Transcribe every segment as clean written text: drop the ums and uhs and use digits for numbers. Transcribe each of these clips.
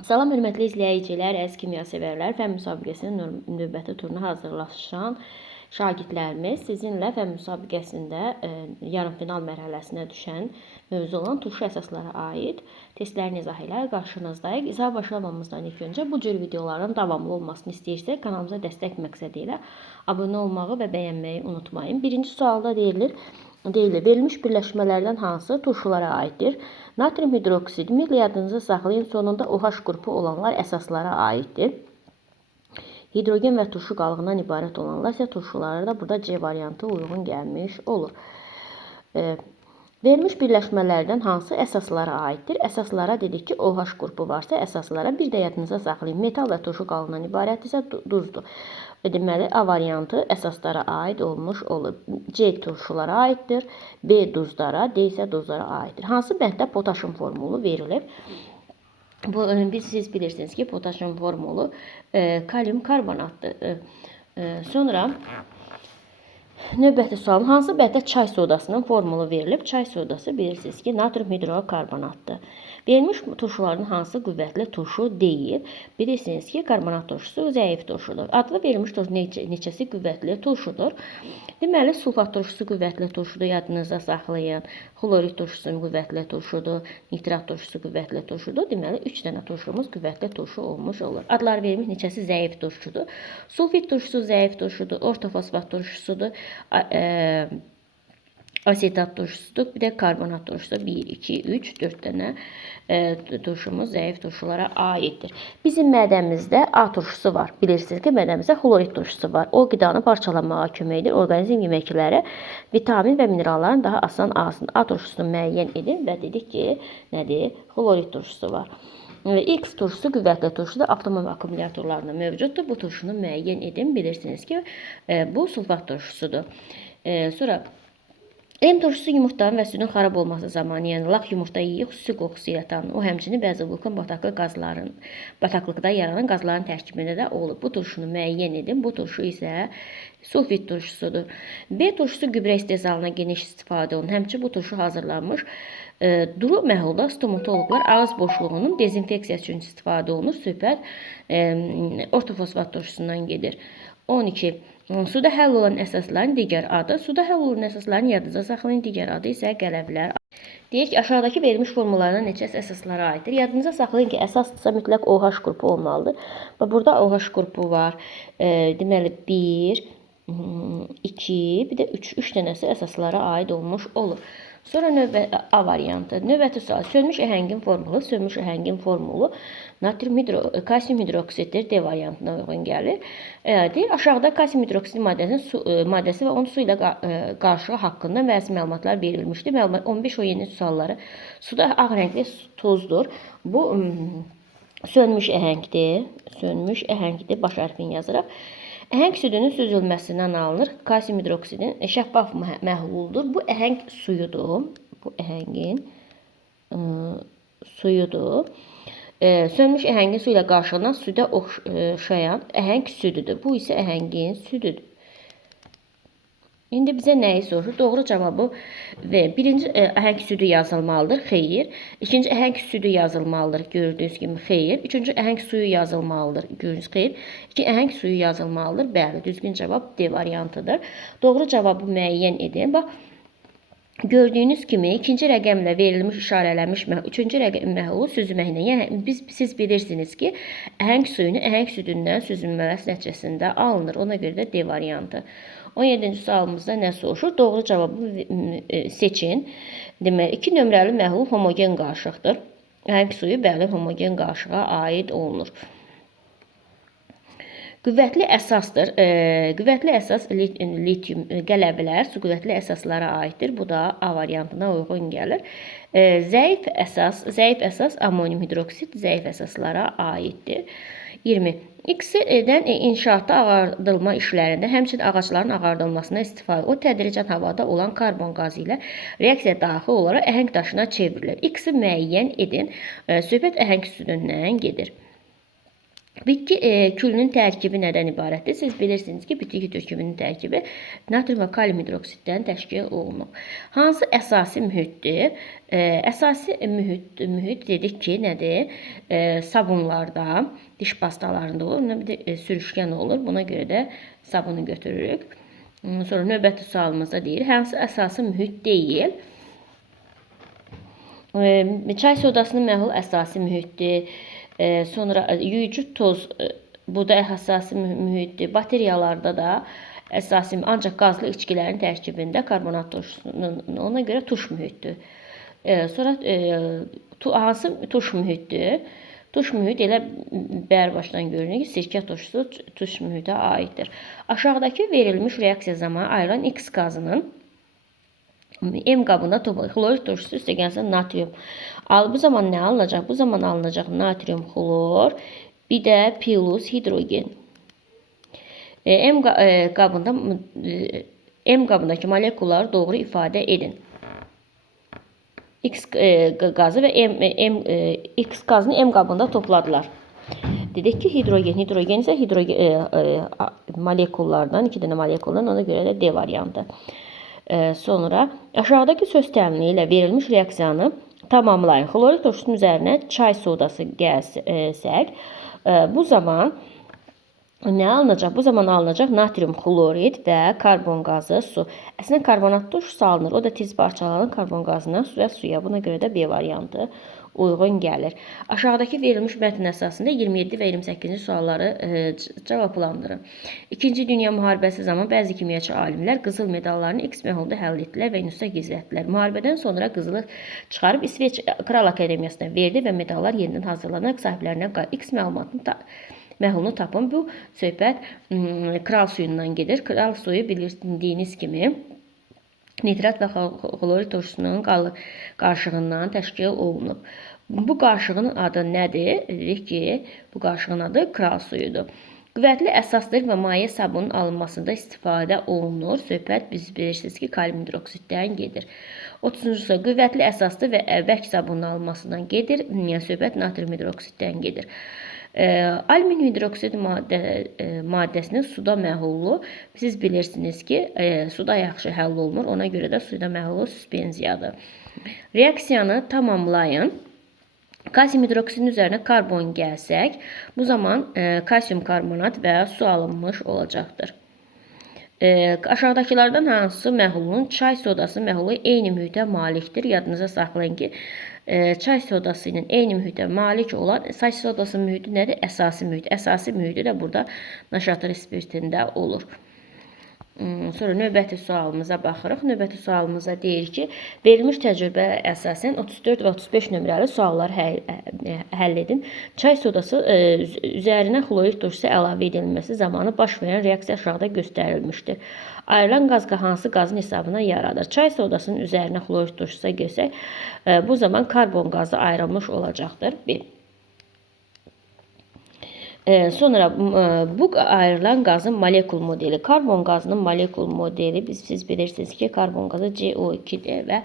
Salam hörmətli izləyicilər, əziz kimyasevərlər, fən müsabiqəsinin növbəti turuna hazırlaşan şagirdlərimiz sizinlə fən müsabiqəsində yarımfinal mərhələsinə düşən mövzu olan turşu əsaslara aid testlərin izahı ilə qarşınızdayıq. İzaha başlamamızdan ilk öncə bu cür videoların davamlı olmasını istəyirsək, kanalımıza dəstək məqsədi ilə abunə olmağı və bəyənməyi unutmayın. Birinci sualda deyilir, verilmiş birləşmələrdən hansı turşulara aiddir? Natrium hidroksidi, yadınızda saxlayın, sonunda OH qrupu olanlar əsaslara aiddir. Hidrogen və turşu qalığından ibarət olanlar isə turşulara da burada C variantı uyğun gəlmiş olur. Verilmiş birləşmələrdən hansı əsaslara aiddir? Əsaslara dedik ki, OH qrupu varsa əsaslara, bir də yadınıza saxlayın, metal və turşu qalığından ibarət isə duzdur. Deməli, A variantı əsaslara aid olmuş olur. C turşulara aiddir, B duzlara, D isə duzlara aiddir. Hansı bənddə potaşım formulu verilir? Siz bilirsiniz ki, potaşım formulu kalium karbonatdır. Sonra növbəti sual, hansı bənddə çay sodasının formulu verilib? Çay sodası bilirsiniz ki, natrium hidrokarbonatdır. Verilmiş turşuların hansı qüvvətli turşu deyil? Bilirsiniz ki, karbonat turşusu zəif turşudur. Adlı verilmiş turşu neçəsi qüvvətli turşudur? Deməli, sulfat turşusu qüvvətli turşudur, yadınızda saxlayın. Xlorid turşusu qüvvətli turşudur, nitrat turşusu qüvvətli turşudur. Deməli, 3 dənə turşumuz qüvvətli turşu olmuş olur. Adlar verilmiş neçəsi zəif turşudur? Sulfit turşusu zəif turşudur, ortofosfat turşusudur, asetat turşusudur, bir də karbonat turşusu. 1, 2, 3, 4 dənə turşumuz zəif turşulara aiddir. Bizim mədəmizdə A turşusu var. Bilirsiniz ki, mədəmizdə xlorid turşusu var. O qidanı parçalanmağa kömək edir. Orqanizm yeməkləri vitamin və mineralların daha asan alsın. A turşusunu müəyyən edin və dedik ki, nədir? Xlorid turşusu var. X turşusu qüvvətli turşudur. Avtomobil akkumulyatorlarında mövcuddur. Bu turşunu müəyyən edin. Bilirsiniz ki, bu sulfat turşusudur. Sonra M turşusu yumurtanın və südün xarab olması zamanı, yəni laq yumurta yeyib xüsusi qoxusu ilə tanınır. O həmçinin bəzi vulkan bataqlıqda yaranan qazların tərkibində də olub. Bu turşunu müəyyən edin. Bu turşu isə sulfit turşusudur. B turşusu gübrə istehsalına geniş istifadə olunur. Həmçinin bu turşu hazırlanmış duru məhulda stomatoloqlar ağız boşluğunun dezinfeksiyası üçün istifadə olunur. Söhbət ortofosfat turşusundan gedir. 12. Suda həll olan əsasların digər adı. Suda həll olan əsasların yadınıza saxlayın, digər adı isə qələvlər. Deyək ki, aşağıdakı verilmiş formullardan neçəsi əsaslara aiddir? Yadınıza saxlayın ki, əsasdırsa mütləq OH qrupu olmalıdır. Və burada OH qrupu var. Deməli, 1, 2, bir də 3 dənəsi əsaslara aid olmuş olur. Sonra A variantı. Növbəti sual. Sönmüş əhəngin formulu. Sönmüş əhəngin formulu kalsium hidroksiddir. D variantına uyğun gəlir. Deyir, aşağıda kalsium hidroksid maddəsi və onun su ilə qarşılığı haqqında bəzi məlumatlar verilmişdir. 15-17 sualları. Suda ağ rəngli tozdur. Bu sönmüş əhəngdir. Sönmüş əhəngdir. Baş hərfini yazırıq. Əhəng südünün süzülməsindən alınır. Kalsium hidroksidin şəffaf məhluldur. Bu əhəng suyudur. Bu əhəngin suyudur. Sönmüş əhəngin su ilə qarşılanan südə oxşayan əhəng südüdür. Bu isə əhəngin südüdür. İndi bizə nəyi soruşur? Doğru cavabı birinci əhəng südü yazılmalıdır. Xeyr. İkinci əhəng südü yazılmalıdır. Gördüyünüz kimi xeyr. Üçüncü əhəng suyu yazılmalıdır. Gördüyünüz xeyr. İki əhəng suyu yazılmalıdır. Bəli, düzgün cavab D variantıdır. Doğru cavabı müəyyən edin. Bax, gördüyünüz kimi ikinci rəqəmlə verilmiş, işarələnmiş üçüncü rəqəm məhlulu süzməklə. Yəni siz bilirsiniz ki, əhəng suyunu əhəng südündən süzülməsi nəticəsində alınır. Ona görə də D variantı. 17-ci sualımızda nə soruşur? Doğru cavabı seçin. Deməli, 2 nömrəli məhlul homogen qarışıqdır. Əhəng suyu bəli homogen qarışığa aid olunur. Qüvvətli əsasdır. Qüvvətli əsas litium qələvələr su qüvvətli əsaslara aiddir. Bu da A variantına uyğun gəlir. Zəif əsas amonium hidroksid zəif əsaslara aiddir. 20. X-dən inşaatda ağardılma işlərində, həmçinin ağacların ağardılmasına istifadə. O tədricən havada olan karbon qazı ilə reaksiya daxil olaraq əhəng daşına çevrilir. X-i müəyyən edin. Söhbət əhəng südündən gedir. Bitki külünün tərkibi nədən ibarətdir? Siz bilirsiniz ki, bitki tərkibinin tərkibi natrium və kalium hidroksitdən təşkil olunub. Hansı əsasi mühitdir? Əsasi mühit dedik ki, nədir? Sabunlarda, diş pastalarında olur, bir də sürüşkən olur. Buna görə də sabunu götürürük. Sonra növbəti sualımızda deyir, hansı əsasi mühit deyil? Çay sodasının məhlul əsasi mühitdir. Sonra yuyucu toz, bu da əsasi mühitdir. Bakteriyalarda da əsasi, ancaq qazlı içkilərin tərkibində karbonat turşusunun, ona görə tuş mühitdir. Sonra hansı tuş mühitdir? Tuş mühit elə bərbaşdan görünür ki, sirkə turşusu tuş mühitə aiddir. Aşağıdakı verilmiş reaksiya zamanı ayrılan X qazının M qabında xlorid turşusu üstə gəlsə natrium. Bu zaman nə alınacaq? Bu zaman alınacaq natrium xlor, bir də plus hidrogen. M qabındakı molekulları doğru ifadə edin. X qazı və X qazını M qabında topladılar. Dedik ki, hidrogen isə molekullardan, 2 dənə molekuldan, ona görə də D variantı. Sonra aşağıdakı söz təmini ilə verilmiş reaksiyanı tamamlayın. Xlorid turşusunun üzərinə çay sodası gəlsək, bu zaman nə alınacaq? Bu zaman alınacaq natrium xlorid və karbon qazı, su. Əslində karbonat turşusu alınır. O da tez parçalanır karbon qazından və suya. Buna görə də B variantı uyğun gəlir. Aşağıdakı verilmiş mətn əsasında 27 və 28-ci sualları cavablandırın. İkinci Dünya müharibəsi zamanı bəzi kimyaçı alimlər qızıl medallarını X məhlulda həll etdilər və institutda gizlətdilər. Müharibədən sonra qızılı çıxarıb İsveç Kral Akademiyasına verdi və medallar yenidən hazırlanaraq sahiblərinə X məhlulunu tapın. Bu söhbət kral suyundan gedir. Kral suyu bildiyiniz kimi nitrat və xlorid turşusunun qarışığından təşkil olunub. Bu qarışığın adı nədir? Dedik ki, bu qarışığın adı kral suyudur. Qüvvətli əsasdır və maye sabunun alınmasında istifadə olunur. Söhbət biz bilirsiniz ki, kalium hidroksitdən gedir. 30-cu qüvvətli əsasdır və bərk sabunun alınmasından gedir. Söhbət natrium hidroksitdən gedir. Alüminium hidroksid maddəsinin suda məhlulu, siz bilirsiniz ki, suda yaxşı həll olunur, ona görə də suda məhlulu suspenziyadır. Reaksiyanı tamamlayın. Kalsium hidroksidin üzərinə karbon gəlsək, bu zaman kalsium karbonat və su alınmış olacaqdır. Aşağıdakılardan hansı məhlulun çay sodası məhlulu eyni mühitə malikdir? Yadınıza saxlayın ki, çay sodası ilə eyni mühitə malik olan çay sodası mühiti nədir? Əsasi mühit. Əsasi mühiti də burada naşatır spirtində olur. Sonra növbəti sualımıza baxırıq. Növbəti sualımıza deyir ki, verilmiş təcrübə əsasən 34 və 35 nömrəli sualları həll edin. Çay sodası üzərinə xlorid turşusu əlavə edilməsi zamanı baş verən reaksiya aşağıda göstərilmişdir. Ayrılan qaz hansı qazın hesabına yaradır? Çay sodasının üzərinə xlorid turşusu görsək, bu zaman karbon qazı ayrılmış olacaqdır. Sonra bu ayrılan qazın molekul modeli, karbon qazının molekul modeli, siz bilirsiniz ki, karbon qazı CO2-dir və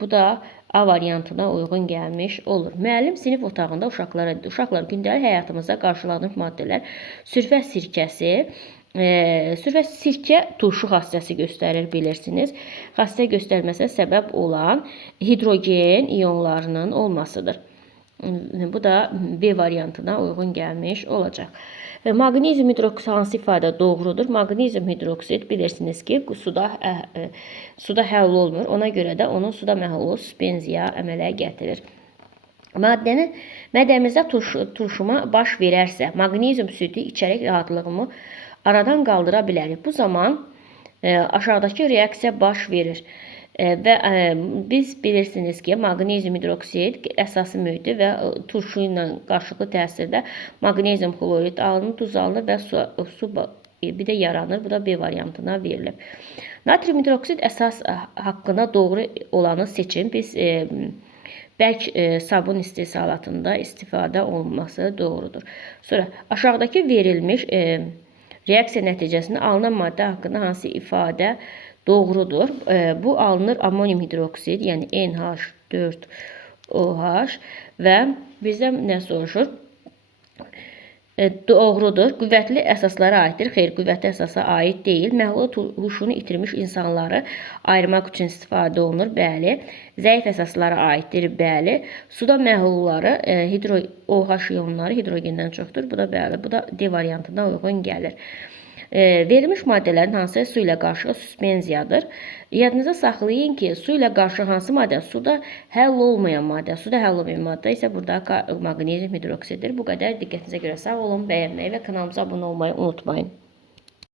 bu da A variantına uyğun gəlmiş olur. Müəllim sinif otağında uşaqlar gündəlik həyatımızda qarşıladığımız maddələr, sürfə sirkəsi, sirkə turşu xassəsi göstərir, bilirsiniz. Xassə göstərməsinə səbəb olan hidrogen iyonlarının olmasıdır. Bu da B variantına uyğun gəlmiş olacaq. Maqnezium hidroksid hansı ifadə doğrudur? Maqnezium hidroksid bilirsiniz ki, suda həll olmur. Ona görə də onun suda məhlulu suspenziya əmələ gətirir. Mədəmizdə turşuma baş verərsə, maqnezium südü içərək rahatlığımı aradan qaldıra bilərik. Bu zaman aşağıdakı reaksiya baş verir. Və biz bilirsiniz ki, maqnezium hidroksid əsası mühiti və turşu ilə qarşılıqlı təsirdə maqnezium xlorid alınır, duz alınır və su bir də yaranır. Bu da B variantına verilir. Natrium hidroksid əsas haqqında doğru olanı seçin. Biz bərk sabun istehsalatında istifadə olunması doğrudur. Sonra aşağıdakı verilmiş reaksiya nəticəsində alınan maddə haqqında hansı ifadə doğrudur? Bu alınır amonium hidroksid, yəni NH4OH və bizdən nə soruşur? Doğrudur. Qüvvətli əsaslara aiddir. Xeyr, qüvvətli əsasa aid deyil. Məhlul huşunu itirmiş insanları ayırmaq üçün istifadə olunur. Bəli. Zəif əsaslara aiddir. Bəli. Suda məhlulları OH ionları hidrogendən çoxdur. Bu da bəli. Bu da D variantına uyğun gəlir. Verilmiş maddələrin hansı su ilə qarışıq suspenziyadır? Yadınıza saxlayın ki, su ilə qarışıq hansı maddə? Suda həll olmayan maddə. Suda həll olmayan maddə isə burada maqnezium hidroksididir. Bu qədər. Diqqətinizə görə sağ olun. Bəyənməyi və kanalımıza abunə olmayı unutmayın.